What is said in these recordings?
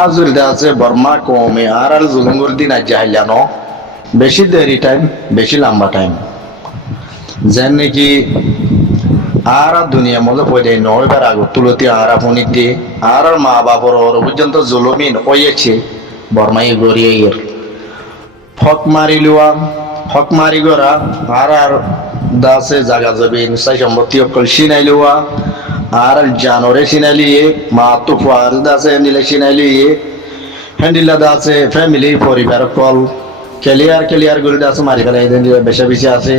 হাজুর আছে বর্মা কমে আর জুলুঙ্গুর দিন আজ যাইলানো বেশি দেরি টাইম বেশি লম্বা টাইম যেন নাকি আর দুনিয়া মধ্যে পড়ে নয়বার আগ তুলতি আর আপনি দিয়ে আর মা বাবার ওর পর্যন্ত জুলুমিন হয়েছে বর্মাই গড়িয়ে হক মারি লুয়া হক মারি গড়া আর দাসে জাগা জবিন সাই সম্পত্তি অকল সিনাই লুয়া আর জানরে সিনাই লিয়ে মা তুফার দাসে নিলে সিনাই লিয়ে হ্যান্ডিলা দাসে ফ্যামিলি পরিবার কল ক্লিয়ার করে দাসে মারি ফেলাই বেশা বেশি আছে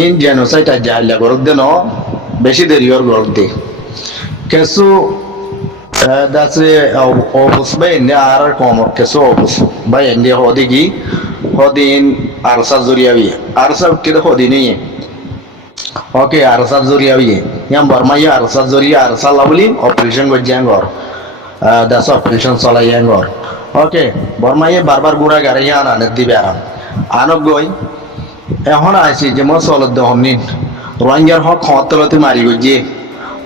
ইন জেনোসাইড জাহিলা গরত দেন বেশি দেরি ওর গরত দে কেসু দাসে অবস বাই এনে আর কম কেসু অবস বাই এনে হদি কি হদিন আরসা জরিয়াবি আরসা উঠতে হদি নেই ওকে আরসা জরিয়াবি ইয়াম বর্মাই আরসা জরিয়া আরসা লাবলি অপারেশন গজ্জাং গর দাস অপারেশন চলাইয়াং গর ওকে বর্মাই বারবার গুড়া গাড়ি আনানে দিবে আরাম আনক গই এখন আইসি যে মই চলত দহনিন রোহিঙ্গার হক হতলতি মারি গিয়ে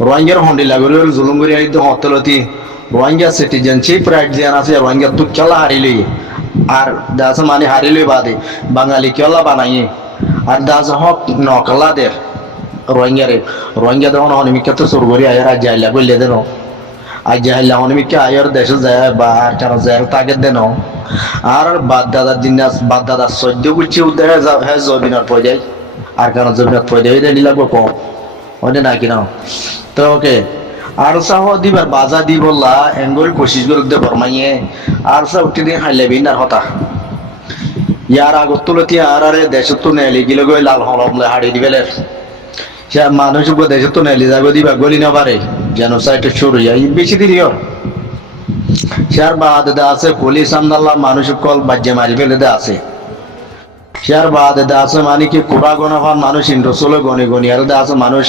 রোহিঙ্গার হন্ডি লাগলে জুলুমগুড়ি আইতে হতলতি রোহিঙ্গা সিটিজেনশিপ রাইট যেন আছে রোহিঙ্গা তুক খেলা হারিলি আর দাস মানে হারিলি বাদে বাঙালি খেলা বানাই আর দাস হক নকলা দের রোহিঙ্গা তখন হনিমিকা তো সুরগরি আয়ার আজ যাইলা বললে দেন আজ যাইলা হনিমিকা আয়ার দেশে যায় বা আর কেন যায় তাকে দেন আর বাদ দাদার দিন বাদ দাদার সদ্য গুছি উদ্ধারে হ্যাঁ জমিনার পয় যায় আর কেন জমিনার পয় দেয় দেনি লাগবো কম ওটা না কিনা তো ওকে আর সাহ দিবার বাজা দি বললা এঙ্গল কোশিশ করে দে বরমাইয়ে আর সা উঠে দিয়ে হাইলে বিনার হতা ইয়ার আগত তুলতি আর আরে দেশ তো নেলি গিলে গই লাল হলমলে হাড়ি দিবেলের সে মানুষ দেশ তো নেলি যাগো দিবা গলি না পারে যেন সাইটে শুরু যাই বেশি দিলিও শেয়ার বাদ দা আছে পুলিশ আমদাল্লাহ মানুষ কল বাজ্যে মারি ফেলে দে আছে শেয়ার বাদ দা আছে মানে কি কুড়া গণাফান মানুষ ইন্দ্রসলে গনি গনি আর দা আছে মানুষ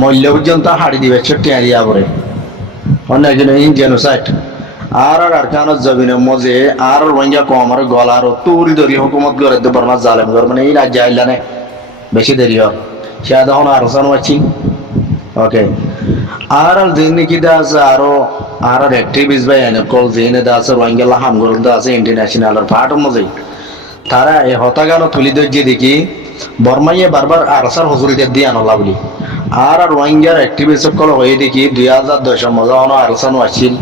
মূল্য পর্যন্ত হাড়ি দিবে ছোট্ট আরিয়া করে অনেক জেনোসাইড আর কানত জবিনের মজে আর রোহিঙ্গা কম আর গলার তুরি ধরি হুকুমত করে দে বর্মা জালেম গর মানে এই রাজ্য আইলানে বেশি দেরি হয় সে তখন আরো জানাচ্ছি ওকে আর দিন কি দা আছে আরো আর অ্যাক্টিভিস্ট ভাই এনে কল জেনে দা আছে রোহিঙ্গা হাম গরল দা আছে ইন্টারন্যাশনাল আর পার্ট মজে তারা এই হতাগানো তুলি দর্জি দেখি বর্মাইয়ে বারবার আরসার হজুরিতে দিয়ে আনলা বলি আর রোহিঙ্গার অ্যাক্টিভিস্ট কল হয়ে দেখি 2010 মজা হনো আরসানো আছিল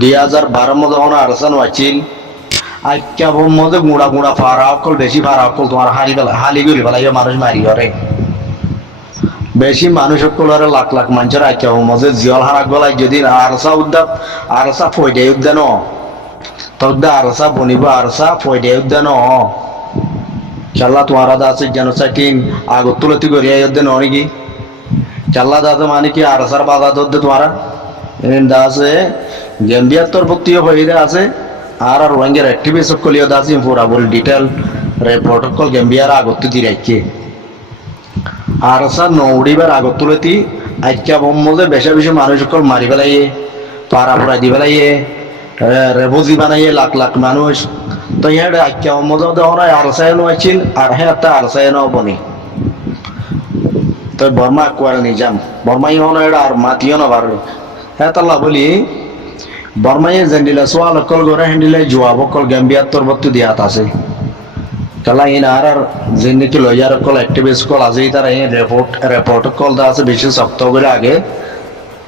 2012 মজা হনো আরসানো আছিল আইকা মজে গুড়া গুড়া ফারা কল বেশি ফারা কল তোমার হালি গলি ফেলাই মানুষ মারি করে বেশি মানুষ সকলের লাখ লাখ মানুষের আইকা মজে জিয়াল হারা গলাই যদি আরসা উদ্যাপ আরসা ফয়দে উদ্যান তদ্দা আরসা বনিব আরসা ফয়দে উদ্যান চাল্লা তোমার আছে জেনোসাইটিন আগত তুলতি গড়িয়া উদ্যান নাকি চাল্লা দাস মানে কি আরসার বাধা দে তোমার দাসে গেম্বিয়ার তোর ভক্তিও হয়ে আছে আর রোহিঙ্গার অ্যাক্টিভিস্ট সকলিও দাস পুরা বল ডিটেল প্রটোকল গেম্বিয়ার আগত দি রাখছে আরসা নৌড়িবার আগত তুলতি আইকা বম্মজে বেশা বেশি মানুষ সকল মারি ফেলাইয়ে পাড়া ফুরাই দি ফেলাইয়ে রেবজি বানাইয়ে লাখ লাখ মানুষ তো ইয়ার আইকা বম্মজে দেওয়া আরসায়নও আছিল আর হ্যাঁ তা আরসায়নও বনি তো বর্মা কোয়ার নিজাম বর্মাই হন এটা আর মাতিও না পারবে হ্যাঁ তাল্লা বলি বর্মাইয়ে জেন্ডিলা সোয়াল অকল গড়ে হ্যান্ডিলে জোয়াব অকল গেম্বিয়ার তোর বত্তু দিয়াত আছে কালা ইন আর জিন্দিকি লয়ার কল অ্যাক্টিভিস্ট কল আছে তারা এই রিপোর্ট কল দা আছে বেশি শক্ত করে আগে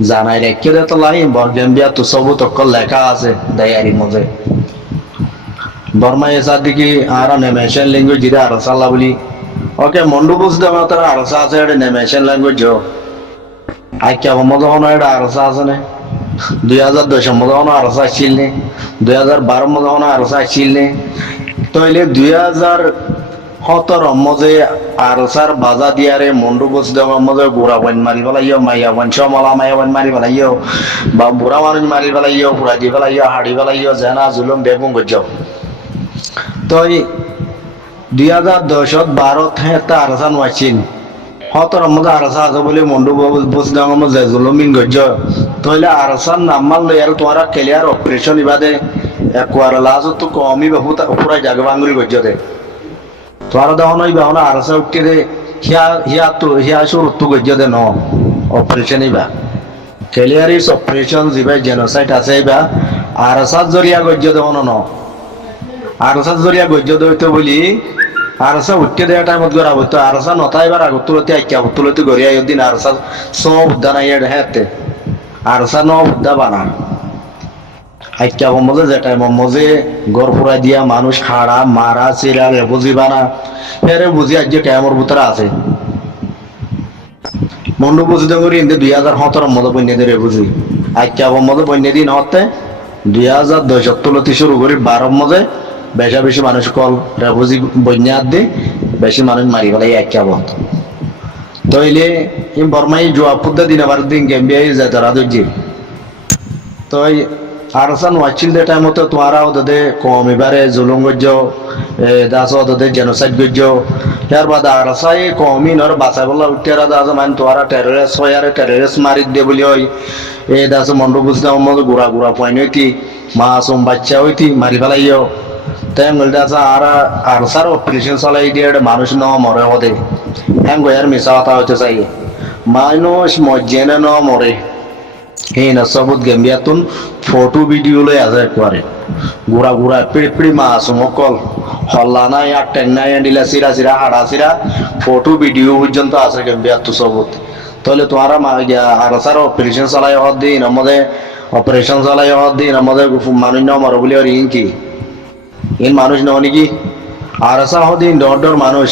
জানাই রেখে দে তো লাই গেম্বিয়া তো সব তকল লেখা আছে ডায়ারির মধ্যে বর্মাইয়ে সাদিকি আর নেমেশন ল্যাঙ্গুয়েজ যেটা আর সাল্লা বলি ওকে মন্ডু বুঝতে আমার তারা আরসা আছে এটা নেমেশন ল্যাঙ্গুয়েজ আইকা মজা হনো এটা আরসা আছে না 2010 মজা হনো আরসা আসছিল নে 2012 মজা হনো আরসা আসছিল নে তইলে 2017 মজে আরসার বাজা দিয়ারে মন্ডু বুঝতে আমার মজে বুড়া বন মারি ফেলাইও মাইয়া বন সমলা মাইয়া বন মারি ফেলাইও বা বুড়া মানুষ মারি ফেলাইও ফুরা দি ফেলাইও হাড়ি ফেলাইও জেনা জুলুম বেগুন গজ্জাও তই 2010-12 একটা আরসা নোয়াইছিল হতর মধ্যে আরসা আছে বলে মন্ডু বুঝতে আমার মজে জুলুমিন গজ্জ তইলে আরসার নাম্বার লই আর তোমার ক্লিয়ার অপারেশন ইবাদে একবার লাজ তো কমই বহুত পুরা জায়গা বাঙ্গুলি গজ্জ দে তোমার দহন হইবা হনা আরসা উঠতে দে হিয়া সুর তো গজ্জ দে ন অপারেশন ইবা ক্লিয়ার ইস অপারেশন জিবা জেনোসাইড আছে ইবা আরসার জরিয়া গজ্য দেওয়ান ন আরসার জরিয়া গজ্য দইতো বলি আরসা উঠতে দেওয়া টাইমত গড়া হইতো আরসা নতা এবার আগত তুলতে আইকা তুলতে গড়িয়া দিন আরসা সব উদ্যান আইয়া হেতে আরসা ন উদ্যা বানা আইকা মজে যে টাইম মজে গড় ফুরাই দিয়া মানুষ খাড়া মারা চিরা বুঝি বানা ফেরে বুঝি আজ যে কেমর ভিতরে আছে মন্ডু বুঝি করি ইন্দে 2017 মতো বন্যাদের বুঝি আইকা মজে বন্যা দিন হতে 2010 তুলতে শুরু করি 12 মজে বেশা বেশি মানুষ কল রেবুজি বন্যা দি বেশি মানুষ মারি ফেলাই একা বন্ধ তইলে বর্মাই জবাব পুদ্দা দিন আবার দিন গেম্বিয়াই যায় তারা দর্জি তই আরসান ওয়াচিল দে টাইম তো তোমারা ওদের কম এবারে জুলুম গজ্য দাস ওদের জেনোসাইড গজ্য ইয়ার বাদ আরসাই কমই নর বাঁচাই বলা উঠতে দাস মানে তোমারা টেররিস্ট হয় আর টেররিস্ট মারি দে বলি হয় এ দাস মন্ডু বুঝতে মতো গুড়া গুড়া পয়েন্ট হইতি মাসুম বাচ্চা হইতি মারি ফেলাইও তাই বলতে আছে আর স্যার অপারেশন চালাই দিয়ে মানুষ ন মরে হদে হ্যাঁ গয়ার মিশা কথা হইতে চাই মানুষ মজ্জেনে ন মরে এই না সবুত গেম্বিয়াতুন ফটো ভিডিও লই আছে একবারে গুড়া গুড়া পিড়ি পিড়ি মাসুম অকল হল্লা নাই আর টেন নাই দিলা সিরা সিরা হাড়া সিরা ফটো ভিডিও পর্যন্ত আছে গেম্বিয়াতু সবুত তাহলে তোমারা আর স্যার অপারেশন চালাই হদ দিন আমাদের অপারেশন চালাই হদ দিন আমাদের মানুষ ন মরে বলি আর কি ইন মানুষ নয় নাকি আরসা হদিন ডর ডর মানুষ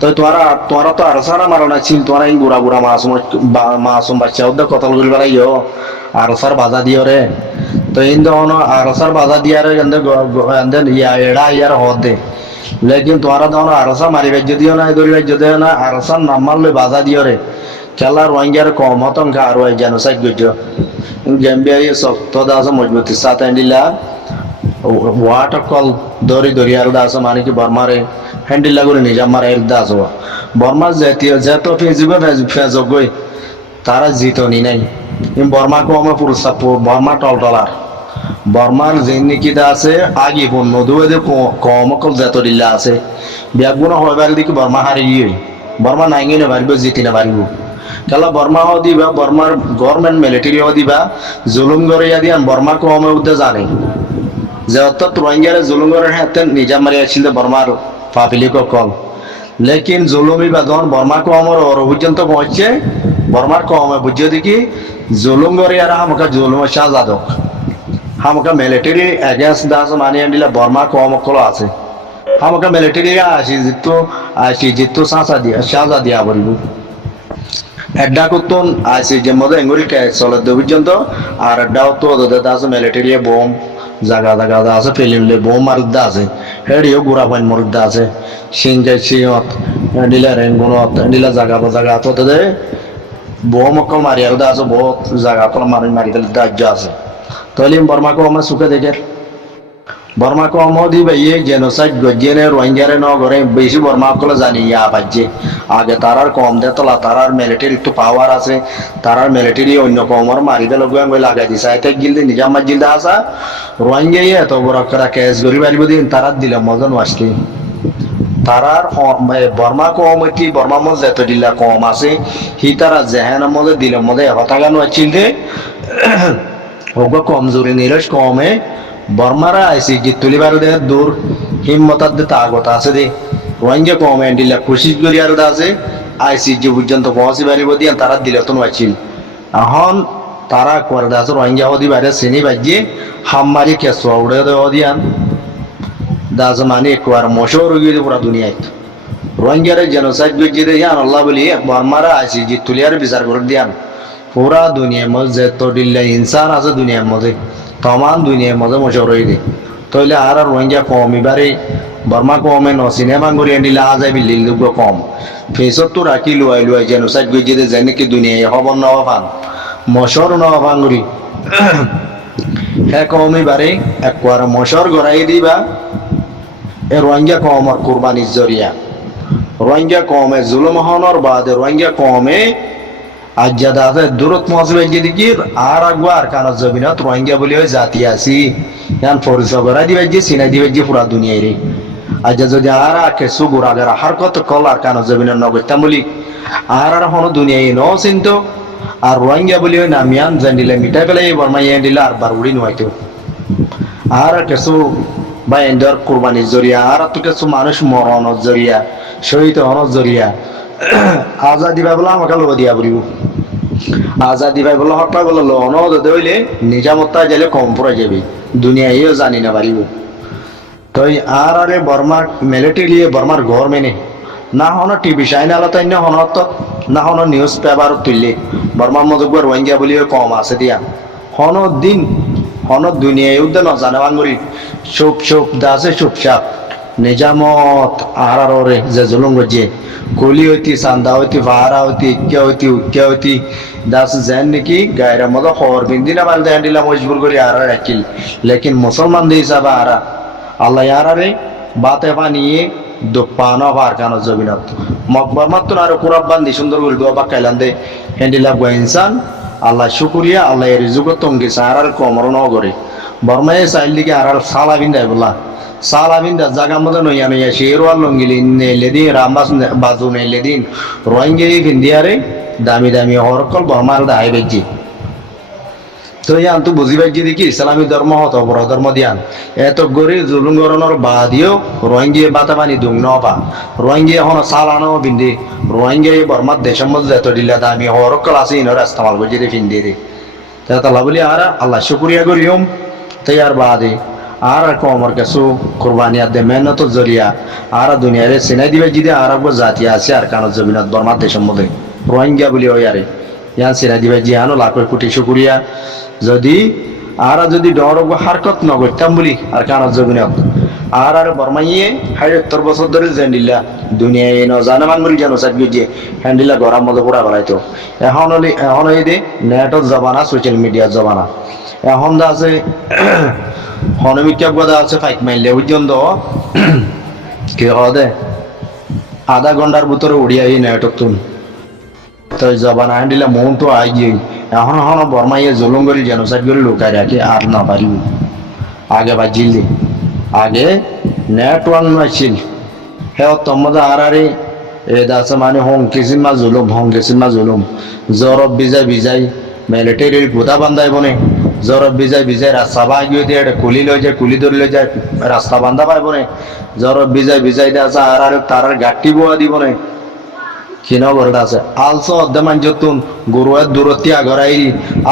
তো তোরা তো আরসারা মারো না ছিল তোরা এই বুড়া বুড়া মাসুম বাচ্চা ওদের কতল করি বেড়াই আরসার বাধা দিও রে তো ইন দহন আরসার বাধা দিয়ার এড়া ইয়ার হদ দে লেকিন তোরা দহন আরসা মারি বাজ্য দিও না দড়ি বাজ্য দিও না আরসার নাম মারলে বাধা দিও রে খেলা রোহিঙ্গার কম হতন খা আর জেনোসাইড গজ্য গেম্বিয়ারি শক্ত দাস মজবুতি সাথে দিলা ওয়াটার কল দরি দরি আর দাস মানে কি বর্মারে হ্যান্ডেল লাগলে নিজামার এর দাস বর্মার জাতীয় যত ফেসবুকে ফেসবুক গই তারা জিতনি নাই বর্মা কমে পুরুষ বর্মা টলটলার বর্মার যে নাকি আছে আগে পণ্য দুয়ে কম কল যত দিল্লা আছে ব্যাগুণ হইবার দিকে বর্মা হারি গিয়ে বর্মা নাইঙ্গি না পারিব জিতি না পারিব খেলা বর্মা হ দিবা বর্মার গভর্নমেন্ট মিলিটারি হ দিবা জুলুম গড়িয়া দিয়ান বর্মা কমে উঠতে জানে যে অর্থাৎ রোহিঙ্গারে জুলুম করে হাতে নিজা মারি আসছিল বর্মার পাপিলিক কল লেকিন জুলুমি বাদন বর্মা কমর ওর পর্যন্ত পৌঁছে বর্মার কমে বুঝিয়ে দেখি জুলুম করে আর হামকা জুলুম শাহজাদ হামকা মিলিটারি এগেন্স্ট দাস মানিয়ে দিলে বর্মা কম কল আছে হামকা মিলিটারি আসি জিতু শাহজা দিয়া বলব এড্ডা করতুন আসি যে মধ্যে এঙ্গুরি চলে পর্যন্ত আর এড্ডাও তো ওদের দাস মিলিটারি বোম জাগা জাগা আছে ফিলিমলে বোম মারুদ্দা আছে হেডিও গুড়া পাইন মরুদ্দা আছে সিংজাই সিংত দিলা রেঙ্গুনত দিলা জাগা জাগা তো দে বোম অকল মারি আর আছে বহুত জাগা অকল মারি মারি দিলে দাহ্য আছে তাহলে বর্মাকে আমার সুখে দেখে বর্মাকে আমও দিবে ইয়ে জেনোসাইড গজিয়ে রোহিঙ্গারে ন করে বেশি বর্মা অকলে জানি ইয়া বাজ্যে আগে তারার কম দে তোলা তারার মিলিটারি একটু পাওয়ার আছে তারার মিলিটারি অন্য কমর মারি দিল লাগাই দিছে এতে গিলদি নিজামাত জিলদা আসা রোহিঙ্গা এত বড় করে কেস গরি পারিব দিন তারার দিলে মজন আসলি তারার বর্মা কম এটি বর্মা মধ্যে এত দিলা কম আছে হি তারা জেহেনের মধ্যে দিলে মধ্যে হতাগানো আছিল দে কমজোরি নিরস কমে বর্মারা আইসি যে তুলিবার দে দূর হিম্মতার দে তাগত আছে দে রোহিঙ্গা কমে দিলা কোশিশ করি আর আছে আইসি যে পর্যন্ত পৌঁছি পারিব দিয়ে তারা দিলে তো আছিল এখন তারা করে আছে রোহিঙ্গা হদি বাইরে চিনি বাজিয়ে হামমারি কেঁচুয়া উড়ে দেওয়া দিয়ান দাস মানে একবার মশর গিয়ে পুরা দুনিয়ায় রোহিঙ্গারে জেনোসাইড গজিয়ে দিয়ে আল্লাহ বলি বর্মারা আইসি যে তুলিয়ার বিচার করে দিয়ান পুরা দুনিয়ার মধ্যে তো দিল্লা ইনসান আছে দুনিয়ার মধ্যে তমান দুনিয়ার মধ্যে মশর হয়ে দে তাহলে আর রোহিঙ্গা কম এবারে বর্মা কমে ন সিনেমা গড়িয়ে দিলে আজ আই বিল্লিল কম ফেসত তো রাখি লুয়াই লুয়াই জেনোসাইড গজিয়ে দিয়ে যায় নাকি দুনিয়ায় হবন নবা ফান মশর নবা ফান করি হ্যাঁ কম এবারে একবার মশর গড়াই দিবা এ রোহিঙ্গা কমর কুরবানির জরিয়া রোহিঙ্গা কমে জুলুম হনর বাদে রোহিঙ্গা কমে আজ্জাদা আছে দূরত মহাসবে যেদিকে আর একবার কানা জমিনত রোহিঙ্গা বলে জাতি আছি ইয়ান পরিচয় করা দিবে যে সিনাই দিবে যে পুরা দুনিয়ায় রে আজ্জা যদি আর আকে সুগুর আগের হার কত কল আর কানা জমিনের নগরতাম বলি আর হন দুনিয়ায় ন চিন্ত আর রোহিঙ্গা বলে নামিয়ান জানিলে মিটাই পেলে বর্মা ইয়ান দিলে আর বার উড়ি নয়তো আর কিছু বা এন্ডর কোরবানির জরিয়া আর তো কিছু মানুষ মরণের জরিয়া শহীদ হওয়ার জরিয়া আজাদি ভাই বলে আমাকে লোক দিয়া বলিব আজাদি ভাই বলে হক বলে লো অনদ হইলে নিজামত্তা গেলে কম পড়ে যাবে দুনিয়ায়ও জানি না পারিব তো আর আরে বর্মার মিলিটারি বর্মার ঘর মেনে না হন টিভি চাইনা আলাতাই না হনত না হন নিউজ পেপার তুললে বর্মার মতো রোহিঙ্গা বলি কম আছে দিয়া হন দিন হন দুনিয়ায় উদ্যান জানে বাঙ্গুরি চুপ চুপ দাসে চুপচাপ নিজামত আর রে যে জুলুম গজিয়ে কলি হইতি চান্দা হইতি ভাড়া হইতি ইক্যা হইতি দাস যেন নাকি গায়ের মতো খবর বিন্দি না বান্ধে দিলাম মজবুর করি আর রাখিল লেকিন মুসলমান দিয়ে হিসাবে আরা আল্লাহ আরে বাতে পানিয়ে দুপানো পার কানো জমিনত মকবর মাত্র আর কুরাব বান্ধি সুন্দর করে দোয়া বাক্কাইলাম দে হ্যান্ডিলা ইনসান আল্লাহ শুকুরিয়া আল্লাহ এর যুগত তঙ্গি আর কমর নগরে বর্মায় চাইল দিকে আর সালা বিন্দাই বলা সালা বিন্দা জাগা মতো নইয়া নইয়া শেরওয়াল লঙ্গিলি নেলে দিন রামবাস বাজু নেলে দিন রোহিঙ্গা ফিন্দিয়ারে দামি দামি হরকল বর্মার দায় বেজি তো ইয়ান তো বুঝি পাইছি দেখি ইসলামী ধর্ম হত বড় ধর্ম দিয়ান এত গরি জুলুম গরণর বাদিও রোহিঙ্গা বাতা পানি দুং নবা রোহিঙ্গা এখন সালানো বিন্দি রোহিঙ্গা বর্মার দেশের মধ্যে এত দিলা দামি হরকল আছে ইনর ইস্তেমাল করছি রে ফিন্দি রে তাহলে বলি আর আল্লাহ শুকরিয়া করিম তৈয়ার বাদে আর কমর কিছু কোরবানিয়াত দে মেহনত জরিয়া আর দুনিয়ারে চিনাই দিবে যদি আর জাতি আছে আর কানত জমিনত বর্মার দেশের মধ্যে রোহিঙ্গা বলি ওই আরে ইয়ান চিনাই দিবে জিয়ানো লাখ কোটি শুকুরিয়া যদি আর যদি ডর হারকত নগরতাম বলি আর কানত জমিনত আর বর্মাইয়ে ৭৭ বছর ধরে জেন্ডিলা দুনিয়ায় নজানে মানমরি জানো সাইড গিয়ে হ্যান্ডিলা গরম মতো পুরা বেড়াইতো এখন এই দে নেটর জমানা সোশ্যাল মিডিয়ার জমানা এখন দা আছে হনমিক্যাব গদা আছে ফাইক মাইলে পর্যন্ত কি দে আধা ঘন্টার ভিতরে উড়িয়া এই নেটর তুন তো জবানা হ্যান্ডিলা মন তো আই গিয়ে এখন এখন বর্মাইয়ে জুলুম করি জেনোসাইড করে লুকাই রাখি আর না পারিব আগে বাজিল আগে নেটওয়ার্ক নাছিল হে তোমাদের আর আরে এ দাসে মানে হংকেসিমা জুলুম জরব বিজাই মিলিটারির গোদা বান্ধাই বনে জরব বিজাই রাস্তা বাগিয়ে দিয়ে কুলি লই যায় কুলি ধরে লই যায় রাস্তা বান্ধা পাইব নে জরব বিজাই দাসে আর তার গাঠি বোয়া দিব নে কিনা বলটা আছে আলসো অর্ধে মানুষতুন গরুয়ের দূরত্বী আগরাই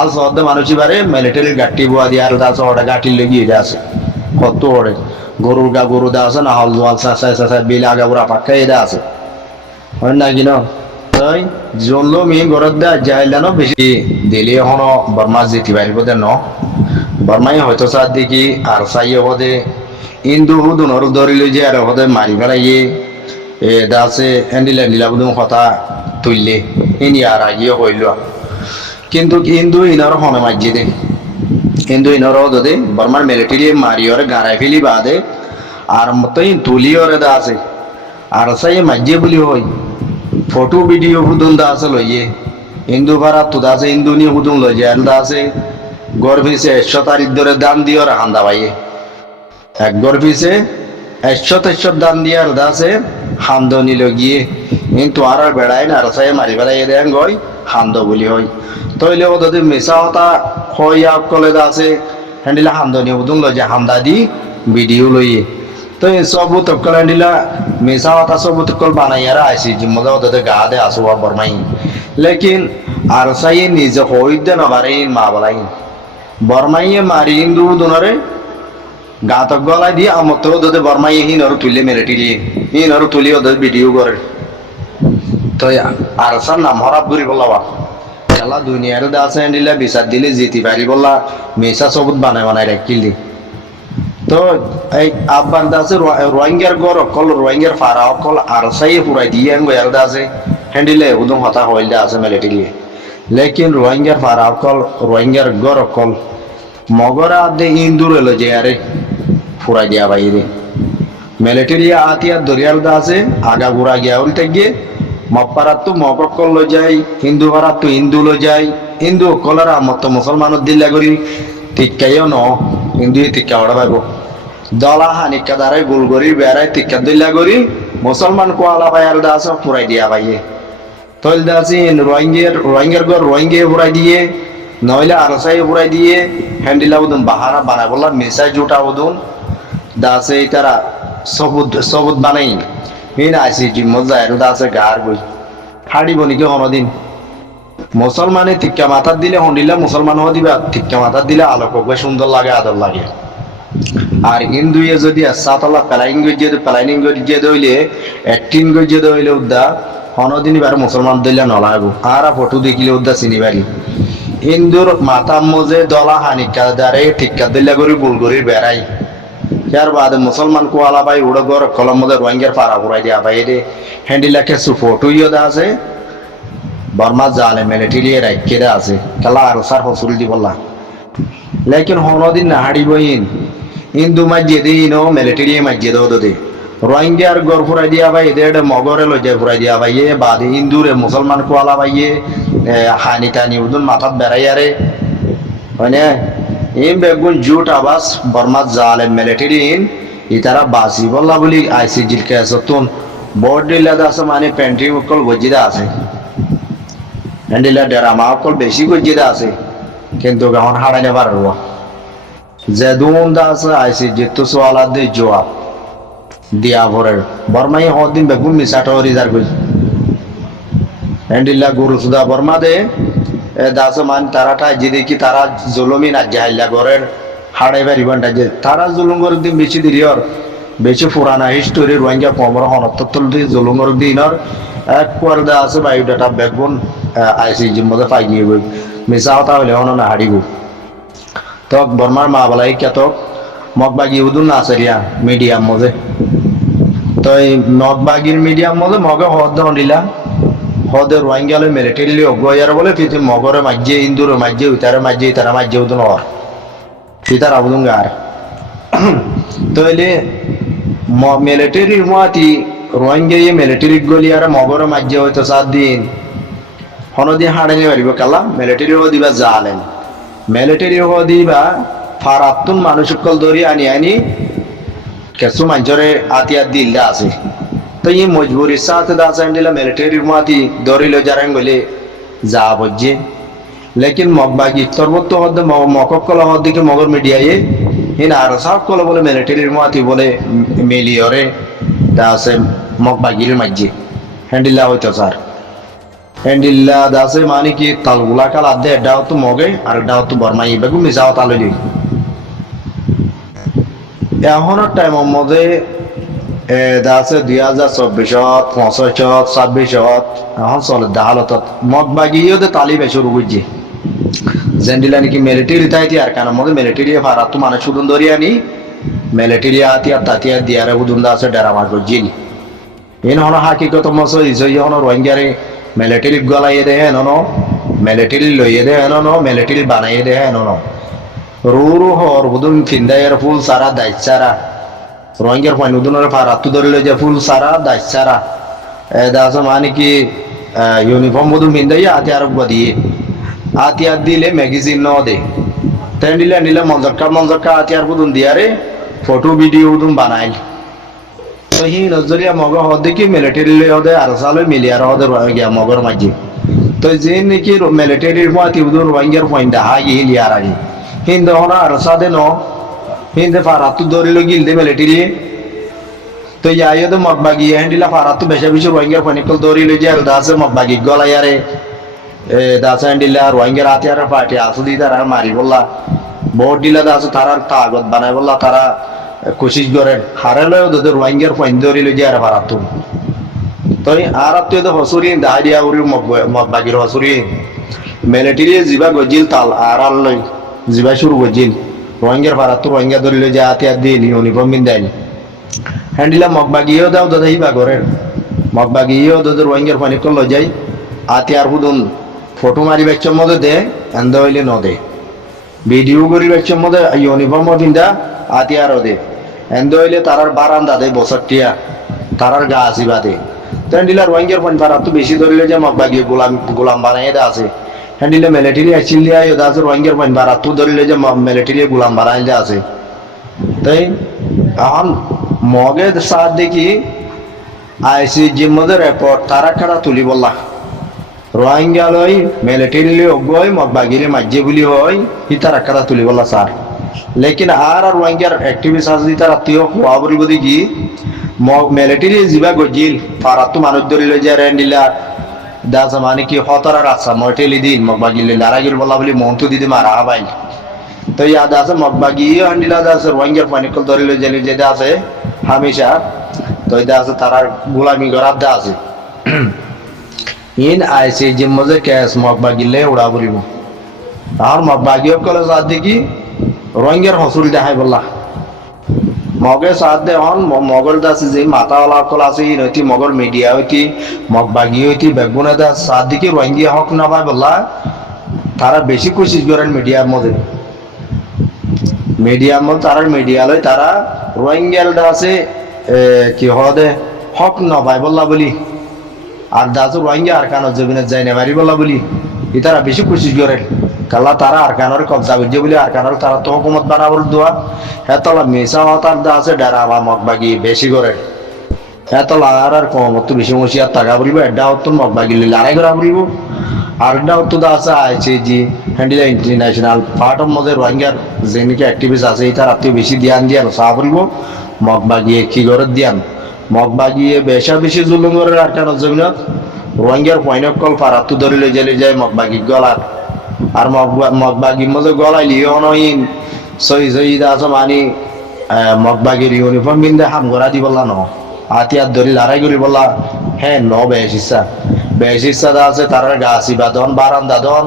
আলসো অর্ধে মানুষই বারে মিলিটারির গাঠি বোয়া দিয়ে আর দাসে ওটা গাঠির লেগিয়ে আছে কত ওরে গরু দা আছে না হল জোয়াল চাষা বিল আগা বুড়া পাক্কা এটা আছে হয় না কিনা তাই জনলো মি ঘরত দা যাইলানো বেশি দিলে এখনো বর্মা যেতে পারিব দে ন বর্মাই হয়তো চার দেখি আর চাই হদে ইন্দু হুদুনর ধরিল যে আর হদে মারি ফেলাইয়ে এ দাসে এন্ডিলা বুদুম কথা তুললে ইনি আর আগিয়ে হইল কিন্তু ইন্দু ইনার হনে মাঝি দে কিন্তু ইনর দে বর্মার মিলিটারি মারিওরে গাড়াই ফেলি বাদে আর মতই তুলিওরে দা আছে আর সাই মাঝে বলি হই ফটো ভিডিও হুদুন দা আছে লইয়ে হিন্দু ভাড়া তো দা আছে হিন্দু নিয়ে হুদুন লই যায় দা আছে গড় পিছে 100 তারিখ ধরে দান দিও আর হান্দা ভাইয়ে এক গড় পিছে 100 দান দিয়ে আর দা আছে হান্দ নিল গিয়ে কিন্তু আর বেড়ায় না আর সাই মারি বেড়াই দেন গই হান্দ বলি হই তইলে ওদের মেসা হতা হইয়া কলে আছে হ্যান্ডিলা হামদনি উদুন লই যে হামদা দি ভিডিও লইয়ে তো সব তকল হ্যান্ডিলা মেসা হতা সব তকল বানাইয়ারা আইসি জিম্মদা ওদের গা দে আসো বরমাই লেকিন আর সাই নিজে হইতে না বারে মা বলাই বরমাইয়ে মারি হিন্দু দুনরে গা তক গলাই দিয়ে আমত ওদের বরমাইয়ে হিনর তুলে মিলিটারি হিনর তুলি ওদের ভিডিও করে তো আর সার নাম হরাপ করি বলবা খেলা দুনিয়ার দাসে দিলে বিচার দিলে জিতি পারি বললা মেসা সবুত বানাই রাখিল দি তো এই আব্বার দাসে রোহিঙ্গার গড় অকল রোহিঙ্গার ফারা অকল আর সাই পুরাই দিয়ে গয়ার দাসে হ্যান্ডিলে উদম হতা হইল আছে মিলিটারি লেকিন রোহিঙ্গার ফারা অকল রোহিঙ্গার গড় অকল মগরা দে ইন্দুর এলো যে আরে ফুরাই দিয়া বাইরে মিলিটারি আতিয়া দরিয়ার দাসে আগা গুড়া গিয়া উল্টে গিয়ে মপারাত তো মকল লো যাই হিন্দু ভাড়াত তো হিন্দু লো যাই হিন্দু কলারা মত মুসলমানত দিল্লা করি টিকাইও ন হিন্দু টিকা ওড়া পাইব দলা হানিকা দ্বারাই গোল করি বেড়াই টিকা দিল্লা করি মুসলমান কোয়ালা পাই আর দাস পুরাই দিয়া পাইয়ে তৈল দাসি রোহিঙ্গার গর রোহিঙ্গা পুরাই দিয়ে নইলে আরসাই পুরাই দিয়ে হ্যান্ডিলা উদুন বাহারা বানাই বললাম মিসাই জুটা উদুন দাসে তারা সবুত সবুত বানাই হিন আইসি জিম্মত যায় দাসে গার গই হাড়িব নাকি অনদিন মুসলমানে টিক্কা মাথার দিলে হন্ডিলা মুসলমান হওয়া দিবা টিক্কা মাথার দিলে আলোক সুন্দর লাগে আদর লাগে আর হিন্দুয়ে যদি সাতলা প্লাইনিং গজ্জে দইলে একটিন গজ্জে দইলে উদ্দা হনদিন বার মুসলমান দিলে নলাগু আর ফটো দেখিলে উদ্দা চিনি বাড়ি হিন্দুর মাথার মজে দলা হানিকা দারে টিক্কা দিলে করি গুল করি বেড়াই यार बाद मुसलमान को आला भाई उड़ गोर कलम मदे रोहिंग्या फारा पुराई दिया भाई दे हैंडिला के सुफोटो यो दासे बर्मा जाले मिलिट्री राइके दासे कला आरसार हसुल दी बोला लेकिन होनो दिन नाहाड़ी बहिन हिंदू मस्जिद इनो मिलिट्री मस्जिद दो दे रोहिंग्या गोर पुराई दिया भाई दे मगरे लजे पुराई दिया भाई ये बाद हिंदू रे मुसलमान को आला भाई ये हानि तानी उदुन माथा बेराई यारे মানে এই বেগুন জুট আবাস বর্মা জালে মিলিটারি ইন ইতারা বাসি বল্লা বলি আইসিজির কেসতুন বডিলা দাস মানে পেন্ট্রি কল গজিদা আছে হ্যান্ডিলা ডেরামা কল বেশি গজিদা আছে কিন্তু গাহন হাড়াইনে পারবো যেদুন দাস আইসিজি তো সোয়ালা দে জবাব দিয়া ভরে বর্মাই হদিন বেগুন মিসাটো রিজার কই হ্যান্ডিলা গুরু সুদা বর্মা দে দাস মান তারাটা যে দেখি তারা জুলুমি না জাহিলা ঘরের হাড়ে বাড়িবানটা যে তারা জুলুঙ্গর দিন বেশি দিরিয়র বেশি পুরানা হিস্টোরি রোহিঙ্গা কমর হনত্তল দিয়ে জুলুঙ্গর দিনর এক পর্দা আছে বায়োডাটা বেগুন আইসিজির মধ্যে পাই গিয়ে গই মিশা হতা হলে হন না হারিব তক বর্মার মা বলাই কেতক মগবাগি উদুন না আসরিয়া মিডিয়াম মধ্যে তো এই মগবাগির মিডিয়াম মধ্যে মগে হদ দিলা হদে রোহিঙ্গা মিলিটারি অগয়ার বলে ফিতে মগরে মাঝে ইন্দুরে মাঝে উতারে মাঝে তারা মাঝে উদুন হর ফিতার আবুদুন গার তো এলে মিলিটারির মাতি রোহিঙ্গা ইয়ে মিলিটারি গলি আর মগরে মাঝে হয়তো 7 দিন হনদিন হাড়ানি পারিব কালা মিলিটারি ও দিবা জালেন মিলিটারি ও দিবা ফারাতুন মানুষ কল ধরি আনি আনি কেসু মঞ্জরে আতিয়া দিল্লা আছে तो ये मजबूरी साथ दासंडिला मिलिट्री माती दौरी लो जारें बोले जा बज्जे लेकिन मगबागी तरबत्तो हद मकक्कल हद के मगर मीडिया ये इन आरसाफ को बोले मिलिट्री माती बोले मिलियरे दासे मगबागी मज्जे हैंडिला होता सर हैंडिला दासे मानी कि तालगुला का लादे डाउ तो मगे और डाउ तो बर्माई बेगु मिसाव तालुली এখন টাইম মধ্যে দাসে 2024 25 26 এখন চলে দাহালতত মগবাগিও দে তালিবে শুরু বুঝছি জেন্ডিলা নাকি মিলিটারি তাইতি আর কারণ মধ্যে মিলিটারি ফারাত মানে শুধু দরিয়ানি মিলিটারি আতিয়া তাতিয়া দিয়ারে উদুন দাসে ডেরামা গজিল ইন হন হাকিকত মসো ইজই হন রোহিঙ্গারে মিলিটারি গলাইয়ে দে হেন মিলিটারি লইয়ে দে হেন মিলিটারি বানাইয়ে দে হেন রুরু হর উদুন ফিন্দায়ের ফুল সারা দাইচারা রোহিঙ্গার পয়েন্ট উদুনের ফারাতু ধরে যে ফুল সারা দাইচ সারা দাস মানে কি ইউনিফর্ম উদুন মিন্দাই আতিয়ার দিয়ে আতিয়ার দিলে ম্যাগাজিন ন দে তেন দিলে নিলে মঞ্জরকা আতিয়ার উদুন দিয়ারে ফটো ভিডিও উদুন বানাইল তো হি নজরিয়া মগ হদে কি মিলিটারি হদে আর সালে মিলিয়ার হদে রোহিঙ্গা মগর মাঝে তো যে নাকি মিলিটারির পাতি উদুন রোহিঙ্গার পয়েন্ট হাগি হিলিয়ার আগে হিন্দু হনা আর সাদে ন হিন্দে ফারাতু দরিল গিল দে মিলিটারি তো ইয়াইও তো মগবাগি হ্যান্ডিলা ফারাতু বেশা বেশি রোহিঙ্গার পানিকল দরিল যে দাসে মগবাগি গলায়ারে দাস হ্যান্ডিলা রোহিঙ্গার আতিয়ার পার্টি আসুদি তারা মারি বললা ভোট দিলা দাস তারার তাগত বানাই বললা তারা কোশিশ করেন হারালেও তোদের রোহিঙ্গার পয়েন্ট দরিল যে আর ফারাতু তো আর তুই তো হসুরি দাহারিয়া উড়ি মগবাগির হসুরি মিলিটারি জিবা গজিল তাল আর লই জিবা শুরু গজিল রোহিঙ্গার ফারাতু রোহিঙ্গা দরিল যে আতিয়ার দিল ইউনিফর্ম বিন্দাইল হ্যান্ডিলা মগবাগিও দাও দাদা হিবা করেন মগবাগিও দাদা রোহিঙ্গার পানি করলো যাই আতিয়ার হুদুন ফটো মারি বেচর মধ্যে দে এন্দ হইলে ন দে ভিডিও করি বেচর মধ্যে ইউনিফর্ম পিন্ধা আতিয়ারও দে এন্দ হইলে তারার বারান্দা দে বসটিয়া তারার গা আসিবা দে তো হ্যান্ডিলা রোহিঙ্গার পানি ফারাতু বেশি ধরিলে যে মগবাগি গোলাম বানাই দা আছে হ্যান্ডিলা মিলিটারি আসিলিয়া ইয়ে দাস রোহিঙ্গার পানি ফারাতু ধরিলে যে মিলিটারি গোলাম বানাই দা আছে তাই এখন মগে সাথ দেখি আইসি জিম্মদের রেপোর্ট তারা খারা তুলি বললা রোহিঙ্গা লই মিলিটারি অগয় মগবাগিরি মাঝে বুলি হয় ইতার আকারা তুলি বলা স্যার লেকিন আর রোহিঙ্গার অ্যাক্টিভিস্ট আছে ইতার আত্মীয় হওয়া বলব দেখি মিলিটারি যিবা গজিল ফারাতো মানুষ ধরি লই যায় রেন্ডিলা দাস মানে কি হতারা রাস্তা মটেলি দিন মগবাগিলে লারাগিল বলা বলি মন্টু দিদি মারা হাবাই তো ইয়াদ আছে মগবাগি হান্ডিলা দাস রোহিঙ্গার পানিকল ধরি লই যায় যেটা আছে হামেশা তো এটা আছে তারার গোলামি করার দা আছে ইন আইসি যে মজে ক্যাশ মগবাগিলে উড়া বলিব আর মগবাগি কলে সাথ দেখি রোহিঙ্গার হসুল দেখাই বললা মগে সাথ দে হন মগল দাস যে মাতাওয়ালা কল আছে ইনতি মগল মিডিয়া হইতি মগবাগি হইতি বেগুনা দাস সাথ দেখি রোহিঙ্গা হক না পাই বললা তারা বেশি কোশিশ করেন মিডিয়ার মধ্যে মিডিয়ার মধ্যে তারা মিডিয়া লই তারা রোহিঙ্গাল দাসে কি হদে হক না পাই বললা বলি আর দাসু রোহিঙ্গা আর কানো জমিনে যাই না বাড়ি বলা বলি ইতারা বেশি কোশিশ করেন কাল্লা তারা আর কানোর কবজা করছে বলি আর কানোর তারা তো হুকুমত বানাবর দোয়া এতলা মেসা হতার দা আছে ডারা বা মগবাগি বেশি করে এতলা আর কমত বেশি মশিয়ার টাকা বলিব এডা হতো মগবাগি লড়াই করা বলিব আর একটা হতো দা আছে আইছে জি হ্যান্ডিলা ইন্টারন্যাশনাল পার্ট অফ মধ্যে রোহিঙ্গার যে নাকি অ্যাক্টিভিস্ট আছে তার আত্মীয় বেশি ধ্যান দিয়ান চা বলিব মগবাগিয়ে কি করে দিয়ান মগবাগিয়ে বেশা বেশি জুলুম করে আর কানোর জমিনত রোহিঙ্গার পয়নক কল ফারাতো ধরে লই যায় মগবাগি গলার আর মগবাগির মধ্যে গলাইলি অনহীন সই সই আছে মানে মগবাগির ইউনিফর্ম পিন্ধে হাম করা দি বললা ন হাতিয়ার ধরি লড়াই করি বললা হ্যাঁ ন বেশ ইচ্ছা দা আছে তার গাছি বা দন বারান্দা দন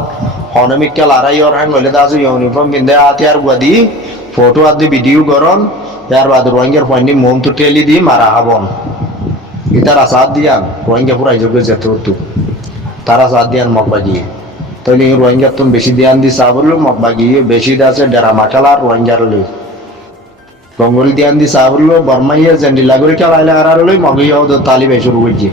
হনমিকা লড়াই ওর হ্যাঁ বলে দা আছে ইউনিফর্ম পিন্ধে হাতিয়ার গুয়াদি ফটো আর দি ভিডিও করন তার বাদ রোহিঙ্গার পয়েন্ট মোম তো টেলি দি মারা হাবন ইতার আসাদ দিয়ান রোহিঙ্গা পুরা যোগ্য যেত তারা সাথ দিয়ান মগবাগি তাহলে রোহিঙ্গার তুমি বেশি ধ্যান দি চা বললো মগবাগি বেশি আছে ডেরা মাখালা রোহিঙ্গার লই বঙ্গল ধ্যান দি চা বললো বর্মাইয়া জেন্ডিলা করে খেলাইলে আর লই মগিয়া তালি বেশ শুরু করছি